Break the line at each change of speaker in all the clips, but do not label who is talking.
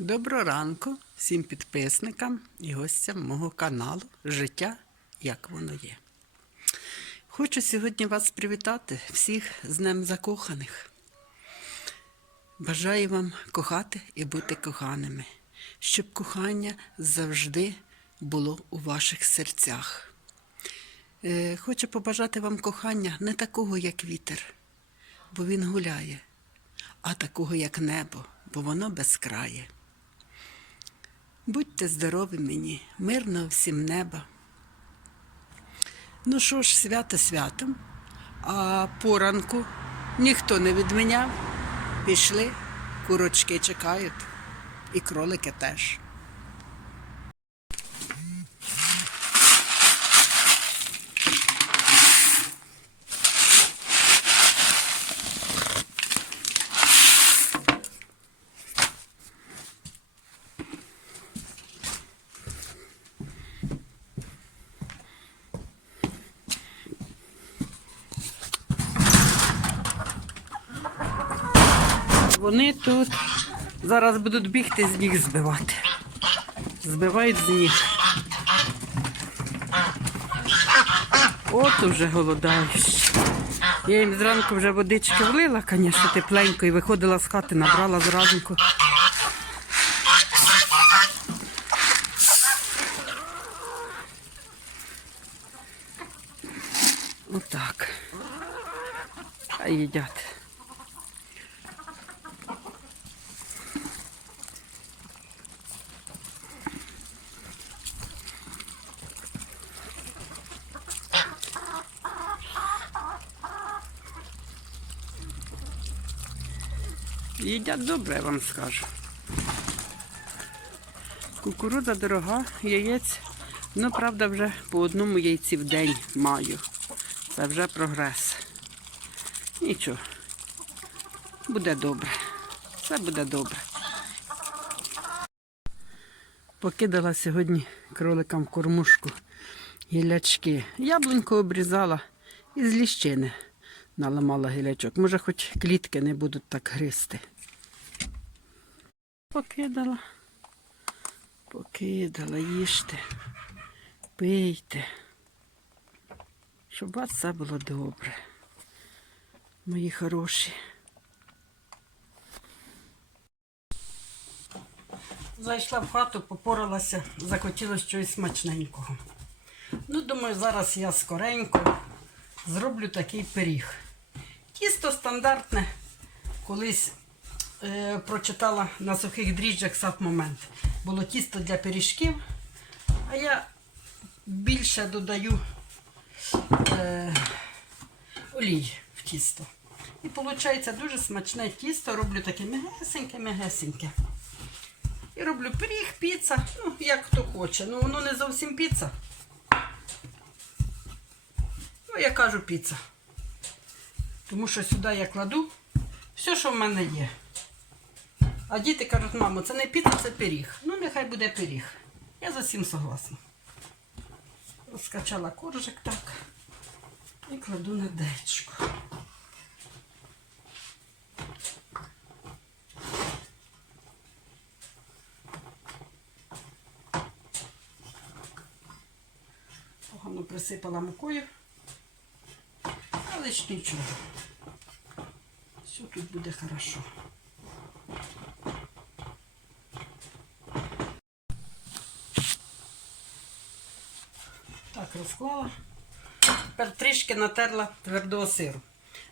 Доброго ранку всім підписникам і гостям мого каналу Життя, як воно є. Хочу сьогодні вас привітати всіх з Днем Закоханих. Бажаю вам кохати і бути коханими, щоб кохання завжди було у ваших серцях. Е, Хочу побажати вам кохання не такого, як вітер, бо він гуляє, а такого, як небо, бо воно безкрає. Будьте здорові мені, мирного всім неба. Ну що ж, свято святом, а поранку ніхто не відміняв. Пішли, курочки чекають, і кролики теж. Вони тут зараз будуть бігти з ніг збивати. Збивають з ніг. От уже голодають. Я їм зранку вже водички влила, звісно, тепленько, і виходила з хати, набрала зранку. Отак. А їдять. Їдять добре, вам скажу. Кукурудза дорога, яєць. Ну, правда, вже по одному яйці в день маю. Це вже прогрес. Нічого. Буде добре. Все буде добре. Покидала сьогодні кроликам кормушку гілячки. Яблуньку обрізала і з ліщини наламала гілячок. Може, хоч клітки не будуть так гризти. Покидала. Покидала, їжте, пийте. Щоб вас все було добре. Мої хороші. Зайшла в хату, попоралася, захотілося щось смачненького. Ну, думаю, зараз я скоренько зроблю такий пиріг. Тісто стандартне. Колись е, прочитала на сухих дріжджах сап момент. Було тісто для пиріжків, а я більше додаю е, олій в тісто. І виходить дуже смачне тісто. Роблю таке м'ягесеньке-м'ягесеньке. І роблю пиріг, піца, ну, як хто хоче. Ну, воно не зовсім піца. Ну, я кажу піца. Тому що сюди я кладу все, що в мене є. А діти кажуть, мамо, це не піца, це пиріг. Ну, нехай буде пиріг. Я за всім согласна. Розкачала коржик так і кладу на дечку. Погано присипала мукою. Ж нічого. Все тут буде хорошо. Так, розклала. Тепер трішки натерла твердого сиру.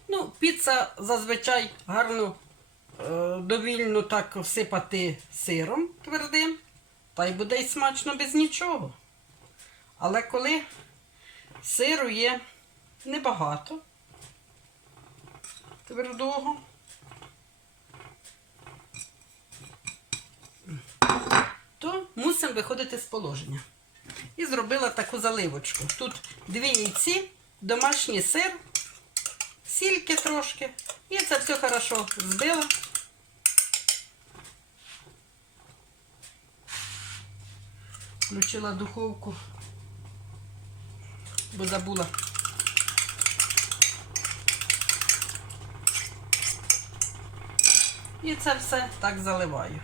Ну, піца зазвичай гарно е, довільно так всипати сиром твердим, та й буде й смачно без нічого. Але коли сиру є небагато твердого, то мусимо виходити з положення. І зробила таку заливочку. Тут дві яйці, домашній сир, сільки трошки. І це все хорошо збила. Включила духовку, бо забула. І це все так заливаю.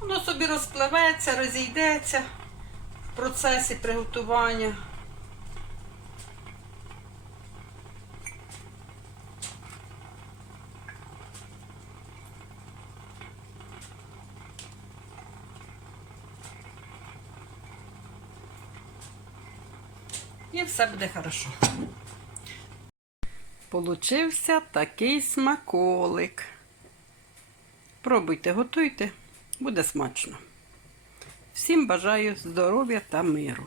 Воно собі розпливеться, розійдеться в процесі приготування. І все буде хорошо. Получився такий смаколик. Пробуйте, готуйте, буде смачно. Всім бажаю здоров'я та миру.